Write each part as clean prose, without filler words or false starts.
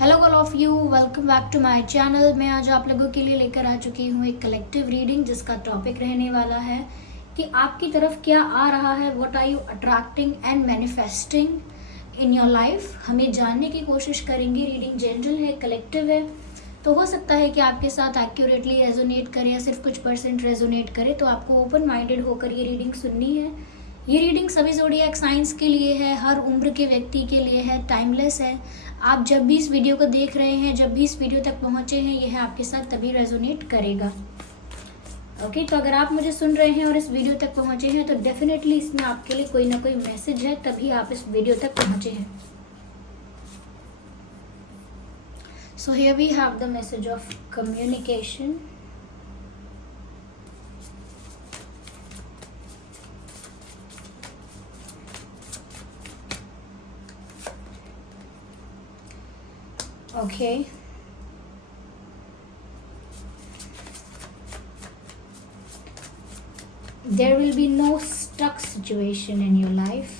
Hello all of you, welcome back to my channel. मैं आज आप लोगों के लिए लेकर आ चुकी हूँ एक कलेक्टिव रीडिंग जिसका टॉपिक रहने वाला है कि आपकी तरफ क्या आ रहा है, what are you attracting and manifesting in your life. हमें जानने की कोशिश करेंगे। रीडिंग जनरल है, कलेक्टिव है, तो हो सकता है कि आपके साथ एक्यूरेटली रेजोनेट करे या सिर्फ कुछ परसेंट रेजोनेट करे। तो आपको ओपन माइंडेड होकर ये रीडिंग सुननी है। ये रीडिंग सभी ज़ोडिएक साइंस के लिए है, हर उम्र के व्यक्ति के लिए है, टाइमलेस है। आप जब भी इस वीडियो को देख रहे हैं, जब भी इस वीडियो तक पहुंचे हैं, यह आपके साथ तभी रेजोनेट करेगा। ओके, तो अगर आप मुझे सुन रहे हैं और इस वीडियो तक पहुंचे हैं तो डेफिनेटली इसमें आपके लिए कोई ना कोई मैसेज है, तभी आप इस वीडियो तक पहुंचे हैं। So here we have the message of communication. Okay. There will be no stuck situation in your life.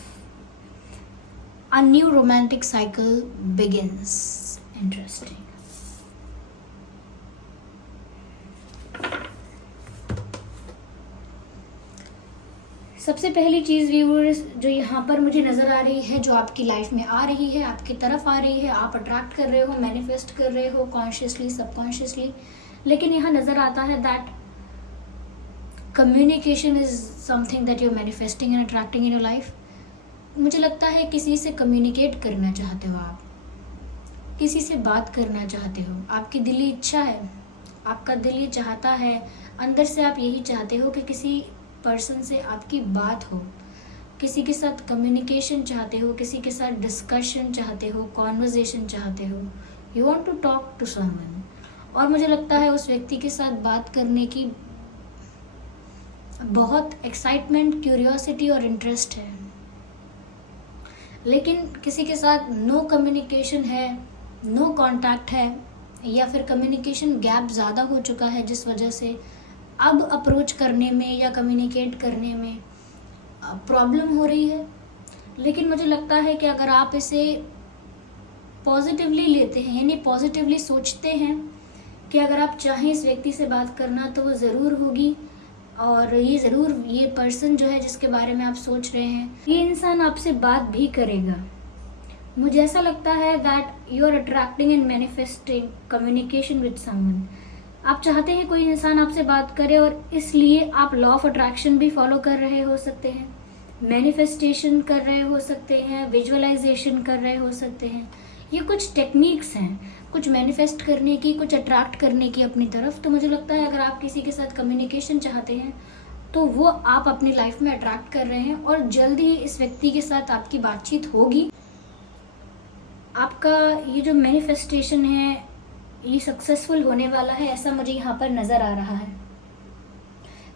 A new romantic cycle begins. Interesting. सबसे पहली चीज़ व्यूअर्स जो यहाँ पर मुझे नज़र आ रही है, जो आपकी लाइफ में आ रही है, आपकी तरफ आ रही है, आप अट्रैक्ट कर रहे हो, मैनिफेस्ट कर रहे हो कॉन्शियसली, सबकॉन्शियसली, लेकिन यहाँ नज़र आता है that communication is something that you are manifesting and attracting in your life. मुझे लगता है किसी से कम्युनिकेट करना चाहते हो, आप किसी से बात करना चाहते हो, आपकी दिली इच्छा है, आपका दिल ये चाहता है, अंदर से आप यही चाहते हो कि किसी पर्सन से आपकी बात हो, किसी के साथ कम्युनिकेशन चाहते हो, किसी के साथ डिस्कशन चाहते हो, कॉन्वर्जेशन चाहते हो, you want to talk to someone. और मुझे लगता है उस व्यक्ति के साथ बात करने की बहुत एक्साइटमेंट, क्यूरियोसिटी और इंटरेस्ट है, लेकिन किसी के साथ नो कम्युनिकेशन है, नो कांटेक्ट है, या फिर कम्युनिकेशन गैप ज़्यादा हो चुका है जिस वजह से अब अप्रोच करने में या कम्युनिकेट करने में प्रॉब्लम हो रही है। लेकिन मुझे लगता है कि अगर आप इसे पॉजिटिवली लेते हैं, यानी पॉजिटिवली सोचते हैं कि अगर आप चाहें इस व्यक्ति से बात करना तो वो ज़रूर होगी, और ये ज़रूर, ये पर्सन जो है जिसके बारे में आप सोच रहे हैं, ये इंसान आपसे बात भी करेगा। मुझे ऐसा लगता है that you are attracting and manifesting communication with someone. आप चाहते हैं कोई इंसान आपसे बात करे, और इसलिए आप लॉ ऑफ अट्रैक्शन भी फॉलो कर रहे हो सकते हैं, मैनिफेस्टेशन कर रहे हो सकते हैं, विजुअलाइजेशन कर रहे हो सकते हैं। ये कुछ टेक्निक्स हैं, कुछ मैनिफेस्ट करने की, कुछ अट्रैक्ट करने की अपनी तरफ। तो मुझे लगता है अगर आप किसी के साथ कम्युनिकेशन चाहते हैं तो वो आप अपनी लाइफ में अट्रैक्ट कर रहे हैं, और जल्द ही इस व्यक्ति के साथ आपकी बातचीत होगी। आपका ये जो मैनिफेस्टेशन है ये सक्सेसफुल होने वाला है, ऐसा मुझे यहाँ पर नज़र आ रहा है।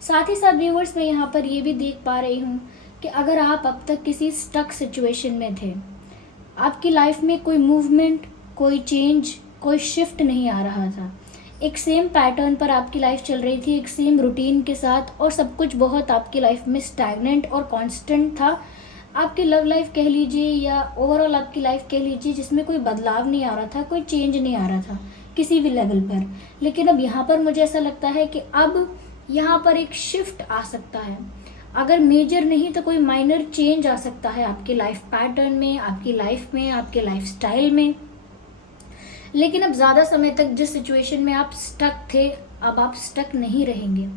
साथ ही साथ व्यूअर्स, मैं यहाँ पर ये भी देख पा रही हूँ कि अगर आप अब तक किसी स्टक सिचुएशन में थे, आपकी लाइफ में कोई मूवमेंट, कोई चेंज, कोई शिफ्ट नहीं आ रहा था, एक सेम पैटर्न पर आपकी लाइफ चल रही थी, एक सेम रूटीन के साथ, और सब कुछ बहुत आपकी लाइफ में स्टैग्नेंट और कांस्टेंट था। आपकी लव लाइफ कह लीजिए या ओवरऑल आपकी लाइफ कह लीजिए, जिसमें कोई बदलाव नहीं आ रहा था, कोई चेंज नहीं आ रहा था किसी भी लेवल पर। लेकिन अब यहाँ पर मुझे ऐसा लगता है कि अब यहाँ पर एक शिफ्ट आ सकता है। अगर मेजर नहीं तो कोई माइनर चेंज आ सकता है आपकी लाइफ पैटर्न में, आपकी लाइफ में, आपके लाइफ स्टाइल में। लेकिन अब ज़्यादा समय तक जिस सिचुएशन में आप स्टक थे, अब आप स्टक नहीं रहेंगे।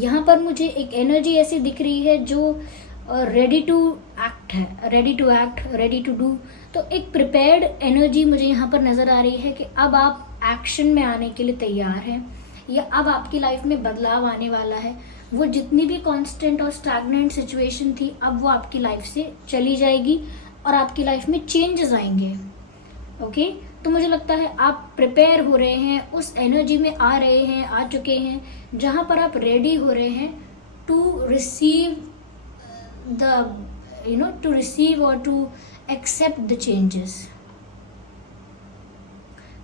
यहाँ पर मुझे एक एनर्जी ऐसी दिख रही है जो रेडी टू एक्ट है, ready to act, ready to do. तो एक प्रिपेयर्ड एनर्जी मुझे यहाँ पर नज़र आ रही है कि अब आप एक्शन में आने के लिए तैयार हैं, या अब आपकी लाइफ में बदलाव आने वाला है। वो जितनी भी कांस्टेंट और स्टैग्नेंट सिचुएशन थी, अब वो आपकी लाइफ से चली जाएगी और आपकी लाइफ में चेंजेस आएंगे। ओके, तो मुझे लगता है आप प्रिपेयर हो रहे हैं, उस एनर्जी में आ रहे हैं, आ चुके हैं, जहाँ पर आप रेडी हो रहे हैं to receive to receive or to accept the changes।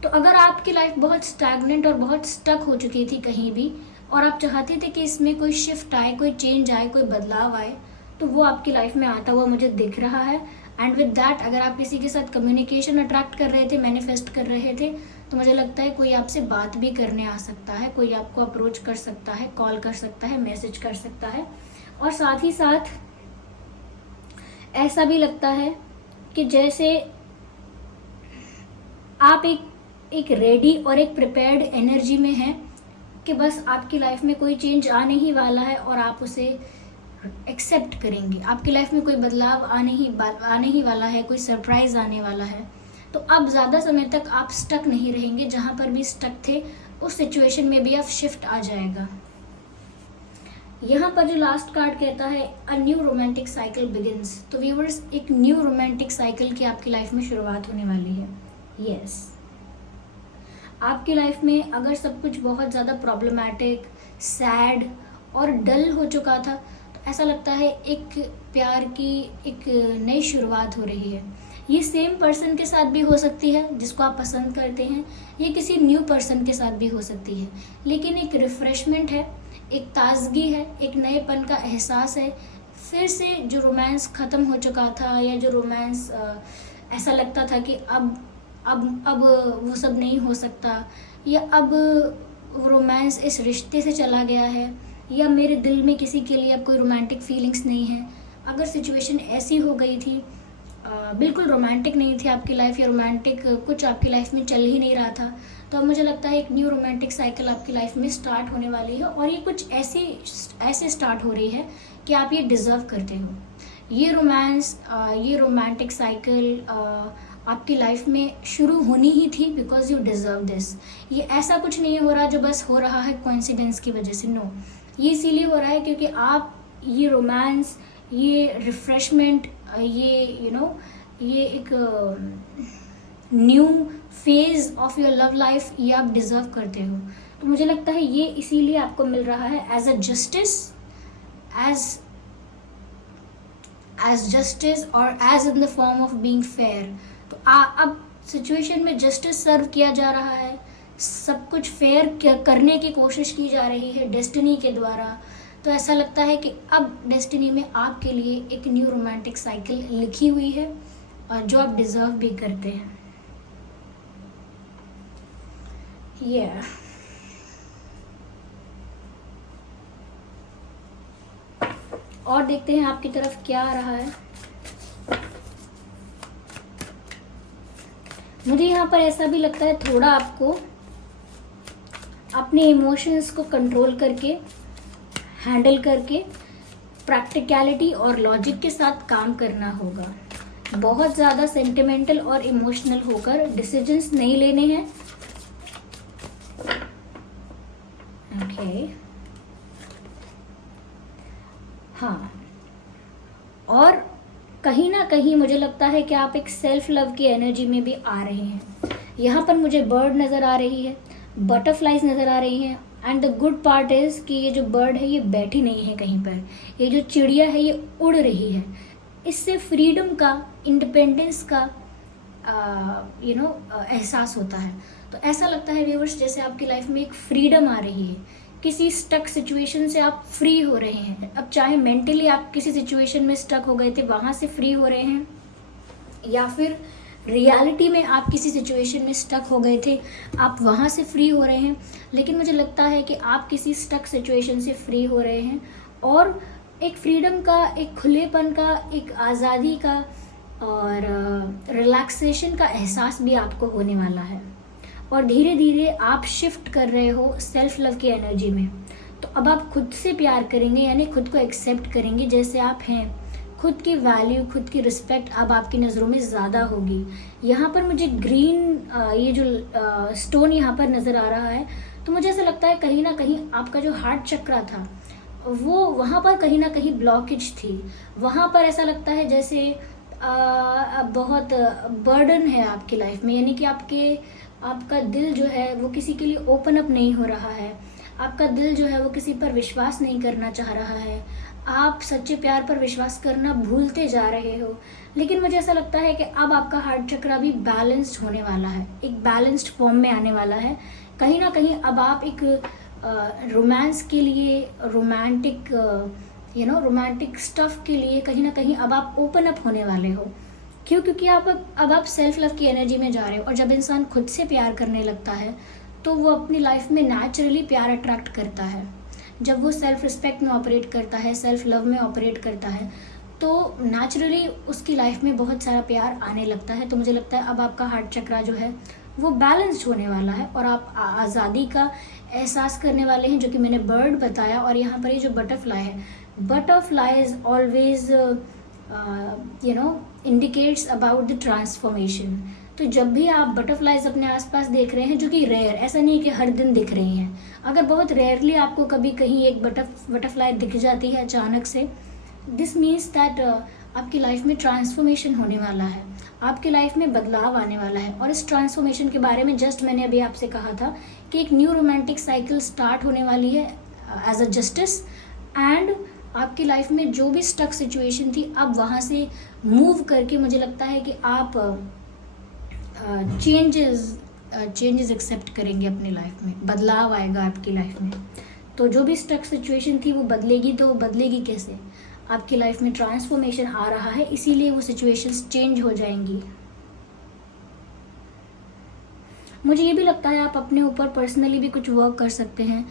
तो अगर आपकी लाइफ बहुत स्टैग्नेंट और बहुत स्टक हो चुकी थी कहीं भी, और आप चाहते थे कि इसमें कोई शिफ्ट आए, कोई चेंज आए, कोई बदलाव आए, तो वो आपकी लाइफ में आता हुआ मुझे दिख रहा है। एंड विद दैट अगर आप किसी के साथ कम्युनिकेशन अट्रैक्ट कर रहे थे, मैनिफेस्ट कर रहे थे, तो मुझे लगता है कोई आपसे बात भी करने आ सकता है, कोई आपको अप्रोच कर सकता है, कॉल कर सकता है, मैसेज कर सकता है। और साथ ही साथ ऐसा भी लगता है कि जैसे आप एक रेडी और एक प्रिपेयर्ड एनर्जी में हैं कि बस आपकी लाइफ में कोई चेंज आने ही वाला है और आप उसे एक्सेप्ट करेंगे। आपकी लाइफ में कोई बदलाव आने ही वाला है, कोई सरप्राइज आने वाला है। तो अब ज़्यादा समय तक आप स्टक नहीं रहेंगे, जहाँ पर भी स्टक थे उस सिचुएशन में भी आप शिफ्ट आ जाएगा। यहाँ पर जो लास्ट कार्ड कहता है a new romantic cycle begins, तो व्यूअर्स एक न्यू रोमांटिक साइकिल की आपकी लाइफ में शुरुआत होने वाली है। यस, आपकी लाइफ में अगर सब कुछ बहुत ज़्यादा प्रॉब्लमैटिक, सैड और डल हो चुका था, तो ऐसा लगता है एक प्यार की एक नई शुरुआत हो रही है। ये सेम पर्सन के साथ भी हो सकती है जिसको आप पसंद करते हैं, ये किसी न्यू पर्सन के साथ भी हो सकती है, लेकिन एक रिफ्रेशमेंट है, एक ताजगी है, एक नएपन का एहसास है। फिर से जो रोमांस ख़त्म हो चुका था, या जो रोमांस ऐसा लगता था कि अब वो सब नहीं हो सकता, या अब रोमांस इस रिश्ते से चला गया है, या मेरे दिल में किसी के लिए अब कोई रोमांटिक फीलिंग्स नहीं है। अगर सिचुएशन ऐसी हो गई थी, बिल्कुल रोमांटिक नहीं थी आपकी लाइफ, या रोमांटिक कुछ आपकी लाइफ में चल ही नहीं रहा था, तो अब मुझे लगता है एक न्यू रोमांटिक साइकिल आपकी लाइफ में स्टार्ट होने वाली है। और ये कुछ ऐसे स्टार्ट हो रही है कि आप ये डिज़र्व करते हो। ये रोमांस, ये रोमांटिक साइकिल आपकी लाइफ में शुरू होनी ही थी बिकॉज यू डिज़र्व दिस। ये ऐसा कुछ नहीं हो रहा जो बस हो रहा है कोइंसिडेंस की वजह से, नो, ये इसीलिए हो रहा है क्योंकि आप ये रोमांस, ये रिफ्रेशमेंट, ये एक new phase of your love life, ये आप डिज़र्व करते हो। तो मुझे लगता है ये इसीलिए आपको मिल रहा है as a justice, as justice और as in the form of being fair. तो अब सिचुएशन में जस्टिस सर्व किया जा रहा है, सब कुछ फेयर करने की कोशिश की जा रही है डेस्टिनी के द्वारा। तो ऐसा लगता है कि अब डेस्टिनी में आपके लिए एक न्यू रोमांटिक साइकिल लिखी हुई है, और जो आप डिज़र्व भी करते हैं। और देखते हैं आपकी तरफ क्या आ रहा है। मुझे यहाँ पर ऐसा भी लगता है थोड़ा आपको अपने इमोशंस को कंट्रोल करके, हैंडल करके, प्रैक्टिकलिटी और लॉजिक के साथ काम करना होगा। बहुत ज़्यादा सेंटिमेंटल और इमोशनल होकर डिसीजंस नहीं लेने हैं। ओके, हाँ, और कहीं ना कहीं मुझे लगता है कि आप एक सेल्फ लव की एनर्जी में भी आ रहे हैं। यहाँ पर मुझे बर्ड नज़र आ रही है, बटरफ्लाइज नज़र आ रही हैं, and the good part is कि ये जो बर्ड है ये बैठी नहीं है कहीं पर, ये जो चिड़िया है ये उड़ रही है। इससे फ्रीडम का, इंडिपेंडेंस का एहसास होता है। तो ऐसा लगता है व्यूअर्स जैसे आपकी लाइफ में एक फ्रीडम आ रही है, किसी स्टक सिचुएशन से आप फ्री हो रहे हैं। अब चाहे मेंटली आप किसी सिचुएशन में स्टक हो गए थे, वहाँ से फ्री हो रहे हैं, या फिर रियलिटी में आप किसी सिचुएशन में स्टक हो गए थे, आप वहाँ से फ्री हो रहे हैं। लेकिन मुझे लगता है कि आप किसी स्टक सिचुएशन से फ्री हो रहे हैं, और एक फ्रीडम का, एक खुलेपन का, एक आज़ादी का और रिलैक्सेशन का एहसास भी आपको होने वाला है। और धीरे धीरे आप शिफ्ट कर रहे हो सेल्फ लव की एनर्जी में। तो अब आप खुद से प्यार करेंगे, यानी खुद को एक्सेप्ट करेंगे जैसे आप हैं। खुद की वैल्यू, खुद की रिस्पेक्ट अब आपकी नज़रों में ज़्यादा होगी। यहाँ पर मुझे ग्रीन ये जो स्टोन यहाँ पर नज़र आ रहा है, तो मुझे ऐसा लगता है कहीं ना कहीं आपका जो हार्ट चक्रा था वो वहाँ पर कहीं ना कहीं ब्लॉकेज थी। वहाँ पर ऐसा लगता है जैसे बहुत बर्डन है आपकी लाइफ में, यानी कि आपका दिल जो है वो किसी के लिए ओपन अप नहीं हो रहा है। आपका दिल जो है वो किसी पर विश्वास नहीं करना चाह रहा है। आप सच्चे प्यार पर विश्वास करना भूलते जा रहे हो। लेकिन मुझे ऐसा लगता है कि अब आपका हार्ट चक्रा भी बैलेंस्ड होने वाला है, एक बैलेंस्ड फॉर्म में आने वाला है। कहीं ना कहीं अब आप एक रोमांस के लिए, रोमांटिक रोमांटिक स्टफ के लिए कहीं ना कहीं अब आप ओपन अप होने वाले हो। क्यों? क्योंकि अब आप सेल्फ लव की एनर्जी में जा रहे हो, और जब इंसान खुद से प्यार करने लगता है तो वो अपनी लाइफ में नेचुरली प्यार अट्रैक्ट करता है। जब वो सेल्फ रिस्पेक्ट में ऑपरेट करता है, सेल्फ लव में ऑपरेट करता है, तो नेचुरली उसकी लाइफ में बहुत सारा प्यार आने लगता है। तो मुझे लगता है अब आपका हार्ट चक्रा जो है वो बैलेंस्ड होने वाला है, और आप आज़ादी का एहसास करने वाले हैं, जो कि मैंने बर्ड बताया। और यहाँ पर ये जो बटरफ्लाई है, butterfly is always indicates about the transformation. तो जब भी आप बटरफ्लाइज अपने आसपास देख रहे हैं, जो कि रेयर, ऐसा नहीं है कि हर दिन दिख रही हैं, अगर बहुत रेयरली आपको कभी कहीं एक बटरफ्लाई दिख जाती है अचानक से, दिस मीन्स दैट आपकी लाइफ में ट्रांसफॉर्मेशन होने वाला है, आपकी लाइफ में बदलाव आने वाला है। और इस ट्रांसफॉर्मेशन के बारे में जस्ट मैंने अभी आपसे कहा था कि एक न्यू रोमांटिक साइकिल स्टार्ट होने वाली है एज अ जस्टिस, एंड आपकी लाइफ में जो भी स्टक सिचुएशन थी, अब वहाँ से मूव करके मुझे लगता है कि आप चेंजेस एक्सेप्ट करेंगे अपनी लाइफ में, बदलाव आएगा आपकी लाइफ में। तो जो भी स्टक सिचुएशन थी वो बदलेगी, तो बदलेगी कैसे? आपकी लाइफ में ट्रांसफॉर्मेशन आ रहा है, इसीलिए वो सिचुएशंस चेंज हो जाएंगी। मुझे ये भी लगता है आप अपने ऊपर पर्सनली भी कुछ वर्क कर सकते हैं,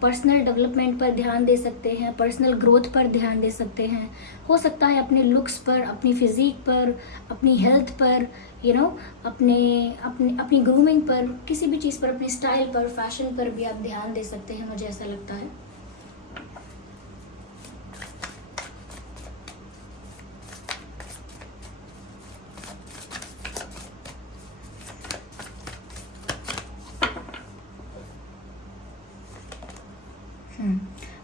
पर्सनल डेवलपमेंट पर ध्यान दे सकते हैं, पर्सनल ग्रोथ पर ध्यान दे सकते हैं। हो सकता है अपने लुक्स पर, अपनी फिजिक पर, अपनी हेल्थ पर, अपनी ग्रूमिंग पर, किसी भी चीज़ पर, अपनी स्टाइल पर, फैशन पर भी आप ध्यान दे सकते हैं, मुझे ऐसा लगता है।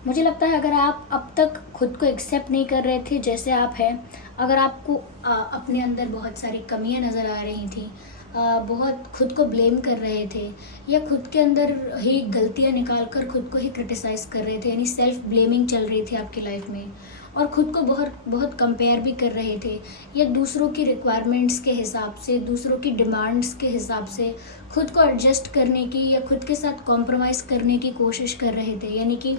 मुझे लगता है अगर आप अब तक खुद को एक्सेप्ट नहीं कर रहे थे जैसे आप हैं, अगर आपको अपने अंदर बहुत सारी कमियां नज़र आ रही थी, बहुत खुद को ब्लेम कर रहे थे, या खुद के अंदर ही गलतियां निकाल कर खुद को ही क्रिटिसाइज़ कर रहे थे, यानी सेल्फ ब्लेमिंग चल रही थी आपकी लाइफ में, और खुद को बहुत बहुत कंपेयर भी कर रहे थे, या दूसरों की रिक्वायरमेंट्स के हिसाब से, दूसरों की डिमांड्स के हिसाब से खुद को एडजस्ट करने की या खुद के साथ कॉम्प्रोमाइज़ करने की कोशिश कर रहे थे, यानी कि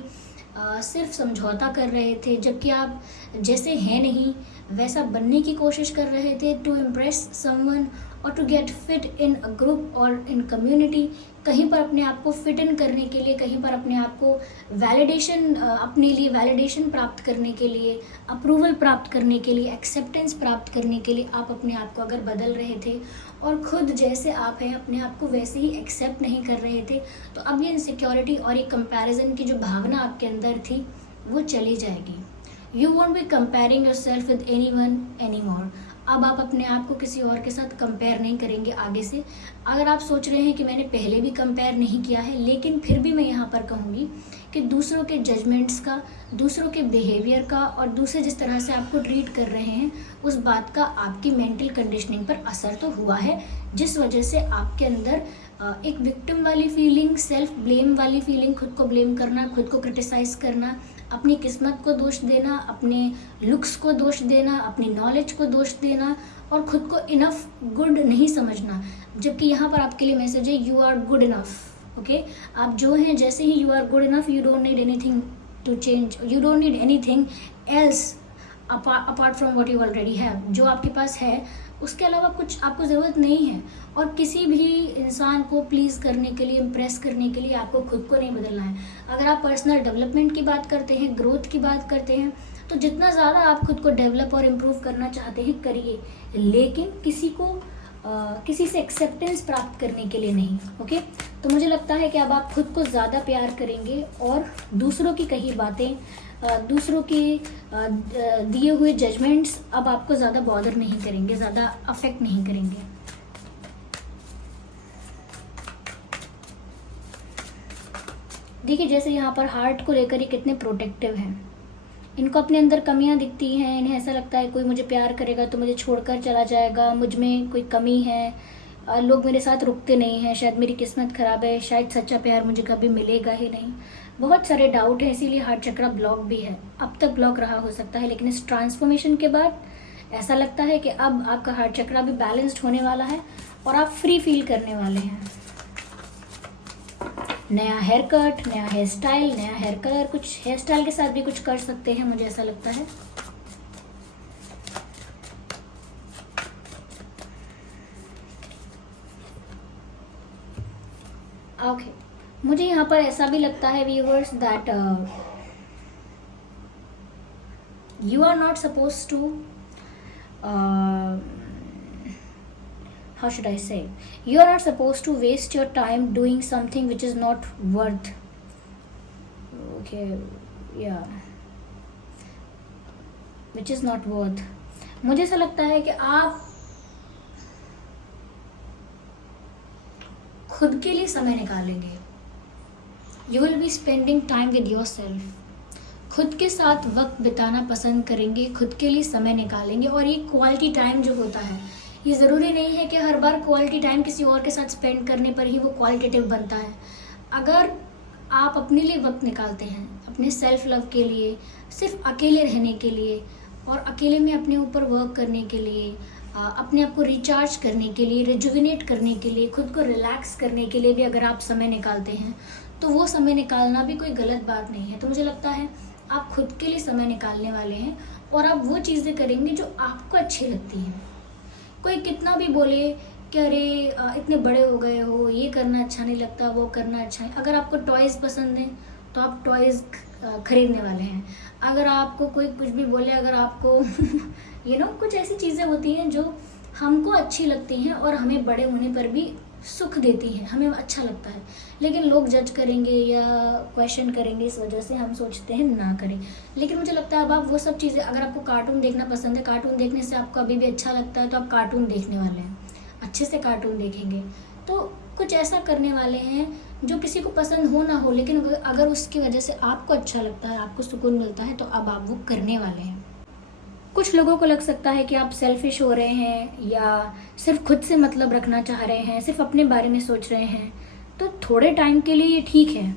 सिर्फ समझौता कर रहे थे, जबकि आप जैसे हैं नहीं वैसा बनने की कोशिश कर रहे थे, टू इम्प्रेस समवन और to get fit in a group और इन कम्युनिटी। कहीं पर अपने आप को फिट इन करने के लिए, कहीं पर अपने आप को वैलिडेशन, अपने लिए वैलिडेशन प्राप्त करने के लिए, अप्रूवल प्राप्त करने के लिए, एक्सेप्टेंस प्राप्त करने के लिए आप अपने आप को अगर बदल रहे थे और खुद जैसे आप हैं अपने आप को वैसे ही एक्सेप्ट नहीं कर रहे थे, तो अब ये इनसिक्योरिटी और ये कंपैरिजन की जो भावना आपके अंदर थी वो चली जाएगी। You won't be comparing yourself with anyone anymore. अब आप अपने आप को किसी और के साथ कंपेयर नहीं करेंगे आगे से। अगर आप सोच रहे हैं कि मैंने पहले भी कंपेयर नहीं किया है, लेकिन फिर भी मैं यहाँ पर कहूँगी कि दूसरों के जजमेंट्स का, दूसरों के बिहेवियर का और दूसरे जिस तरह से आपको ट्रीट कर रहे हैं उस बात का आपकी मेंटल कंडीशनिंग पर असर तो हुआ है, जिस वजह से आपके अंदर एक विक्टिम वाली फीलिंग, सेल्फ ब्लेम वाली फीलिंग, खुद को ब्लेम करना, खुद को क्रिटिसाइज़ करना, अपनी किस्मत को दोष देना, अपने लुक्स को दोष देना, अपनी नॉलेज को दोष देना और खुद को इनफ गुड नहीं समझना। जबकि यहाँ पर आपके लिए मैसेज है, you are good enough. Okay, आप जो हैं जैसे ही you are good enough, you don't need anything to change, you don't need anything else apart from what you already have. जो आपके पास है उसके अलावा कुछ आपको ज़रूरत नहीं है। और किसी भी इंसान को प्लीज़ करने के लिए, इम्प्रेस करने के लिए आपको खुद को नहीं बदलना है। अगर आप पर्सनल डेवलपमेंट की बात करते हैं, ग्रोथ की बात करते हैं, तो जितना ज़्यादा आप खुद को डेवलप और इम्प्रूव करना चाहते हैं करिए, लेकिन किसी से एक्सेप्टेंस प्राप्त करने के लिए नहीं। ओके, तो मुझे लगता है कि अब आप खुद को ज़्यादा प्यार करेंगे और दूसरों की कही बातें, दूसरों के दिए हुए जजमेंट्स अब आपको ज़्यादा बॉदर नहीं करेंगे, ज़्यादा अफेक्ट नहीं करेंगे। देखिए, जैसे यहाँ पर हार्ट को लेकर ये कितने प्रोटेक्टिव हैं। इनको अपने अंदर कमियां दिखती हैं, इन्हें ऐसा लगता है कोई मुझे प्यार करेगा तो मुझे छोड़कर चला जाएगा, मुझ में कोई कमी है, लोग मेरे साथ रुकते नहीं हैं, शायद मेरी किस्मत ख़राब है, शायद सच्चा प्यार मुझे कभी मिलेगा ही नहीं। बहुत सारे डाउट हैं, इसीलिए हार्ट चक्रा ब्लॉक भी है। अब तक ब्लॉक रहा हो सकता है, लेकिन इस ट्रांसफॉर्मेशन के बाद ऐसा लगता है कि अब आपका हार्ट चक्रा भी बैलेंस्ड होने वाला है और आप फ्री फील करने वाले हैं। नया हेयर कट, नया हेयर स्टाइल, नया हेयर कलर, कुछ हेयर स्टाइल के साथ भी कुछ कर सकते हैं, मुझे ऐसा लगता है। ओके, मुझे यहाँ पर ऐसा भी लगता है viewers that you are not supposed to how should I say, you are not supposed to waste your time doing something which is not worth, okay, yeah, which is not worth. मुझे ऐसा लगता है कि आप खुद के लिए समय निकालेंगे, you will be spending time with yourself, खुद के साथ वक्त बिताना पसंद करेंगे, खुद के लिए समय निकालेंगे। और ये क्वालिटी टाइम जो होता है, ये ज़रूरी नहीं है कि हर बार क्वालिटी टाइम किसी और के साथ स्पेंड करने पर ही वो क्वालिटेटिव बनता है। अगर आप अपने लिए वक्त निकालते हैं, अपने सेल्फ लव के लिए, सिर्फ अकेले रहने के लिए और अकेले में अपने ऊपर वर्क करने के लिए, अपने आप को रिचार्ज करने के लिए, रिजुविनेट करने के लिए, खुद को रिलैक्स करने के लिए भी अगर आप समय निकालते हैं तो वो समय निकालना भी कोई गलत बात नहीं है। तो मुझे लगता है आप खुद के लिए समय निकालने वाले हैं और आप वो चीज़ें करेंगे जो आपको अच्छी लगती हैं। कोई कितना भी बोले कि अरे इतने बड़े हो गए हो, ये करना अच्छा नहीं लगता, वो करना अच्छा है। अगर आपको टॉयज़ पसंद हैं तो आप टॉयज़ खरीदने वाले हैं। अगर आपको कोई कुछ भी बोले, अगर आपको कुछ ऐसी चीज़ें होती हैं जो हमको अच्छी लगती हैं और हमें बड़े होने पर भी सुख देती हैं, हमें अच्छा लगता है, लेकिन लोग जज करेंगे या क्वेश्चन करेंगे, इस वजह से हम सोचते हैं ना करें। लेकिन मुझे लगता है अब आप वो सब चीज़ें, अगर आपको कार्टून देखना पसंद है, कार्टून देखने से आपको अभी भी अच्छा लगता है तो आप कार्टून देखने वाले हैं, अच्छे से कार्टून देखेंगे। तो कुछ ऐसा करने वाले हैं जो किसी को पसंद हो ना हो, लेकिन अगर उसकी वजह से आपको अच्छा लगता है, आपको सुकून मिलता है, तो अब आप वो करने वाले हैं। कुछ लोगों को लग सकता है कि आप सेल्फिश हो रहे हैं या सिर्फ खुद से मतलब रखना चाह रहे हैं, सिर्फ अपने बारे में सोच रहे हैं। तो थोड़े टाइम के लिए ये ठीक है,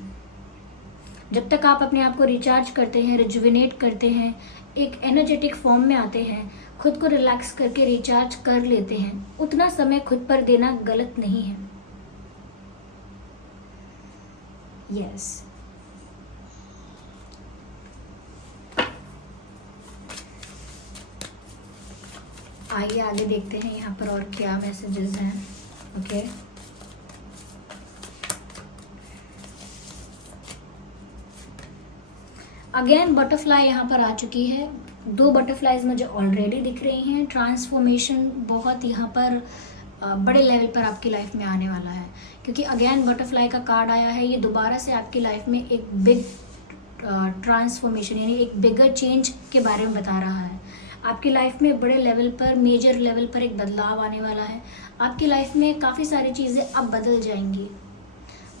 जब तक आप अपने आप को रिचार्ज करते हैं, रिजुविनेट करते हैं, एक एनर्जेटिक फॉर्म में आते हैं, खुद को रिलैक्स करके रिचार्ज कर लेते हैं, उतना समय खुद पर देना गलत नहीं है। यस आइए आगे देखते हैं यहाँ पर और क्या मैसेजेस हैं। ओके, अगेन बटरफ्लाई यहाँ पर आ चुकी है। 2 बटरफ्लाइज मुझे ऑलरेडी दिख रही हैं। ट्रांसफॉर्मेशन बहुत यहाँ पर बड़े लेवल पर आपकी लाइफ में आने वाला है, क्योंकि अगेन बटरफ्लाई का कार्ड आया है। ये दोबारा से आपकी लाइफ में एक बिग ट्रांसफॉर्मेशन यानी एक बिगर चेंज के बारे में बता रहा है। आपकी लाइफ में बड़े लेवल पर, मेजर लेवल पर एक बदलाव आने वाला है। आपकी लाइफ में काफ़ी सारी चीज़ें अब बदल जाएंगी।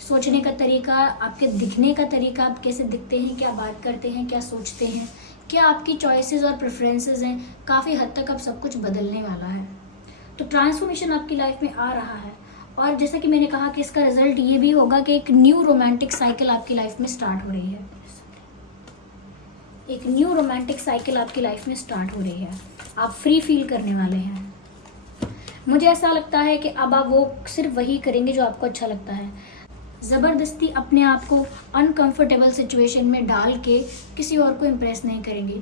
सोचने का तरीका, आपके दिखने का तरीका, आप कैसे दिखते हैं, क्या बात करते हैं, क्या सोचते हैं, क्या आपकी चॉइसेस और प्रेफरेंसेस हैं, काफ़ी हद तक अब सब कुछ बदलने वाला है। तो ट्रांसफॉर्मेशन आपकी लाइफ में आ रहा है और जैसा कि मैंने कहा कि इसका रिजल्ट ये भी होगा कि एक न्यू रोमांटिक साइकिल आपकी लाइफ में स्टार्ट हो रही है। एक न्यू रोमांटिक साइकिल आपकी लाइफ में स्टार्ट हो रही है। आप फ्री फील करने वाले हैं। मुझे ऐसा लगता है कि अब आप वो सिर्फ वही करेंगे जो आपको अच्छा लगता है। ज़बरदस्ती अपने आप को अनकंफर्टेबल सिचुएशन में डाल के किसी और को इम्प्रेस नहीं करेंगे।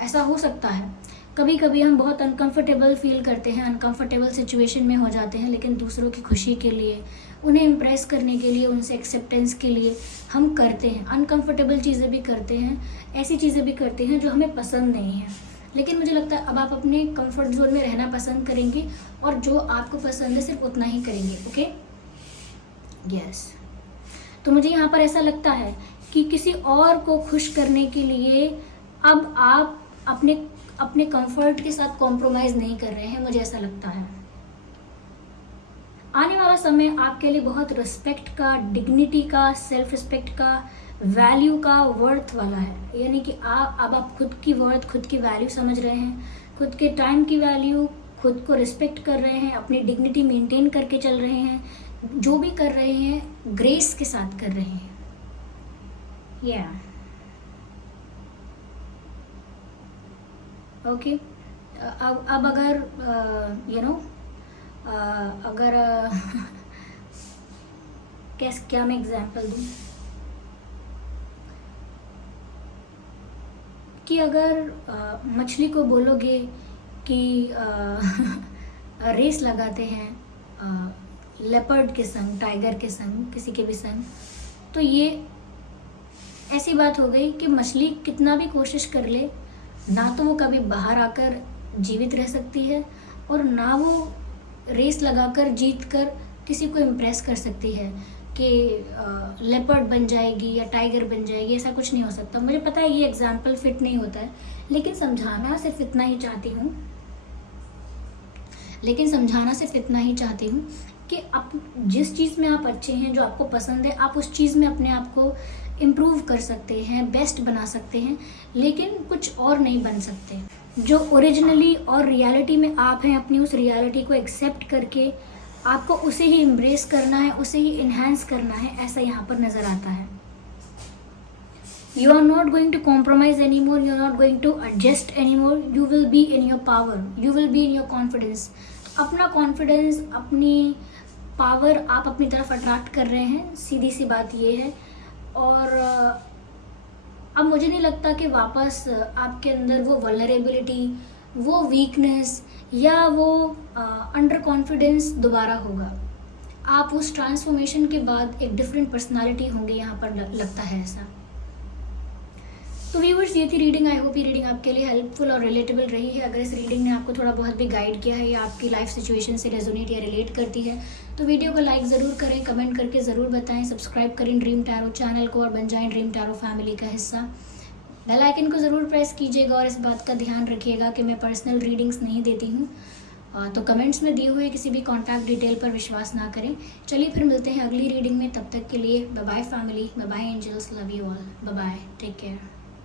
ऐसा हो सकता है कभी कभी हम बहुत अनकंफर्टेबल फील करते हैं, अनकंफर्टेबल सिचुएशन में हो जाते हैं, लेकिन दूसरों की खुशी के लिए, उन्हें इम्प्रेस करने के लिए, उनसे एक्सेप्टेंस के लिए हम करते हैं। अनकंफर्टेबल चीज़ें भी करते हैं, ऐसी चीज़ें भी करते हैं जो हमें पसंद नहीं है। लेकिन मुझे लगता है अब आप अपने कंफर्ट जोन में रहना पसंद करेंगे और जो आपको पसंद है सिर्फ उतना ही करेंगे। Okay, yes. तो मुझे यहाँ पर ऐसा लगता है कि किसी और को खुश करने के लिए अब आप अपने कंफर्ट के साथ कॉम्प्रोमाइज़ नहीं कर रहे हैं। मुझे ऐसा लगता है आने वाला समय आपके लिए बहुत रिस्पेक्ट का, डिग्निटी का, सेल्फ रिस्पेक्ट का, वैल्यू का, वर्थ वाला है। यानी कि अब आप खुद की वर्थ, खुद की वैल्यू समझ रहे हैं, खुद के टाइम की वैल्यू, खुद को रिस्पेक्ट कर रहे हैं, अपनी डिग्निटी मेंटेन करके चल रहे हैं। जो भी कर रहे हैं ग्रेस के साथ कर रहे हैं। ओके, अब अगर अगर क्या मैं एग्जांपल दूं कि अगर मछली को बोलोगे कि रेस लगाते हैं लेपर्ड के संग, टाइगर के संग, किसी के भी संग, तो ये ऐसी बात हो गई कि मछली कितना भी कोशिश कर ले, ना तो वो कभी बाहर आकर जीवित रह सकती है और ना वो रेस लगाकर जीत कर किसी को इम्प्रेस कर सकती है कि लेपर्ड बन जाएगी या टाइगर बन जाएगी। ऐसा कुछ नहीं हो सकता। मुझे पता है ये एग्जाम्पल फिट नहीं होता है, लेकिन समझाना सिर्फ इतना ही चाहती हूँ कि आप जिस चीज़ में आप अच्छे हैं, जो आपको पसंद है, आप उस चीज़ में अपने आप को इम्प्रूव कर सकते हैं, बेस्ट बना सकते हैं, लेकिन कुछ और नहीं बन सकते। जो ओरिजिनली और रियलिटी में आप हैं, अपनी उस रियलिटी को एक्सेप्ट करके आपको उसे ही एम्ब्रेस करना है, उसे ही इन्हांस करना है, ऐसा यहाँ पर नज़र आता है। You are not going to compromise anymore, you are not going to adjust anymore, you will be in your power, you will be in your confidence। अपना कॉन्फिडेंस, अपनी पावर आप अपनी तरफ अट्रैक्ट कर रहे हैं, सीधी सी बात ये है। और अब मुझे नहीं लगता कि वापस आपके अंदर वो वल्नरेबिलिटी, वो वीकनेस या वो अंडर कॉन्फिडेंस दोबारा होगा। आप उस ट्रांसफॉर्मेशन के बाद एक डिफरेंट पर्सनालिटी होंगे, यहाँ पर लगता है ऐसा। तो व्यूअर्स, ये थी रीडिंग। आई होप ये रीडिंग आपके लिए हेल्पफुल और रिलेटेबल रही है। अगर इस रीडिंग ने आपको थोड़ा बहुत भी गाइड किया है या आपकी लाइफ सिचुएशन से रेजोनेट या रिलेट करती है, तो वीडियो को लाइक ज़रूर करें, कमेंट करके ज़रूर बताएं, सब्सक्राइब करें ड्रीम टैरो चैनल को और बन जाएं ड्रीम टैरो फैमिली का हिस्सा। बेल आइकन को ज़रूर प्रेस कीजिएगा और इस बात का ध्यान रखिएगा कि मैं पर्सनल रीडिंग्स नहीं देती हूँ, तो कमेंट्स में दिए हुए किसी भी कॉन्टैक्ट डिटेल पर विश्वास ना करें। चलिए फिर मिलते हैं अगली रीडिंग में। तब तक के लिए bye bye family, bye bye angels, love you all, bye bye, take care.